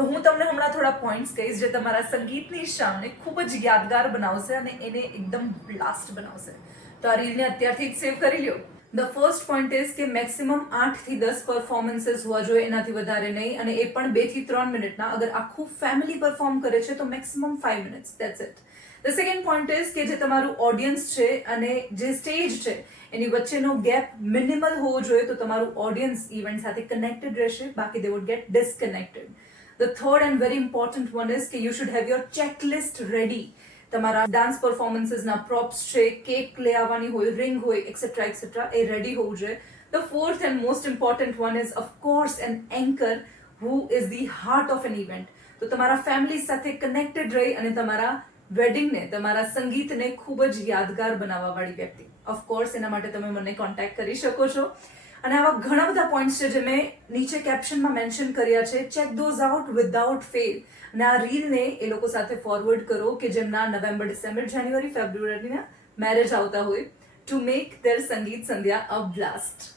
તો હું તમને હમણાં થોડા પોઈન્ટ્સ કહીશ જે તમારા સંગીતની શાનને ખૂબ જ યાદગાર બનાવશે અને એને એકદમ બ્લાસ્ટ બનાવશે. તો આ રીલને અત્યારથી જ સેવ કરી લ્યો. ધ ફર્સ્ટ પોઈન્ટ ઇઝ કે મેક્સિમમ 8 થી 10 પરફોર્મન્સીસ હોવા જોઈએ, એનાથી વધારે નહીં, અને એ પણ 2 થી 3 મિનિટના. અગર આખું ફેમિલી પરફોર્મ કરે છે તો maximum 5 minutes, that's it. The second point is કે જે તમારું ઓડિયન્સ છે અને જે સ્ટેજ છે એની વચ્ચેનો ગેપ મિનિમલ હોવો જોઈએ, તો તમારું ઓડિયન્સ ઇવેન્ટ સાથે કનેક્ટેડ રહેશે, બાકી they would get disconnected. The third and very important one is કે you should have your checklist ready. તમારા ડાન્સ પરફોર્મન્સીસના પ્રોપ્સ છે, કેક લઈ આવવાની હોય, રિંગ હોય, એક્સેટ્રા એ રેડી હોવું જોઈએ. The fourth and most important one is of course an anchor who is the heart of an event. તો તમારા ફેમિલી સાથે કનેક્ટેડ રહી અને તમારા વેડિંગને, તમારા સંગીતને ખૂબ જ યાદગાર બનાવવા વાળી વ્યક્તિ. ઓફકોર્સ એના માટે તમે મને કોન્ટેક્ટ કરી શકો છો. અને આવા ઘણા બધા પોઈન્ટ્સ છે જે મેં નીચે કેપ્શનમાં મેન્શન કર્યા છે. Check those out without fail. અને આ રીલને એ લોકો સાથે ફોરવર્ડ કરો કે જેમના નવેમ્બર, ડિસેમ્બર, જાન્યુઆરી, ફેબ્રુઆરીના મેરેજ આવતા હોય, ટુ મેક ધેર સંગીત સંધ્યા અ બ્લાસ્ટ.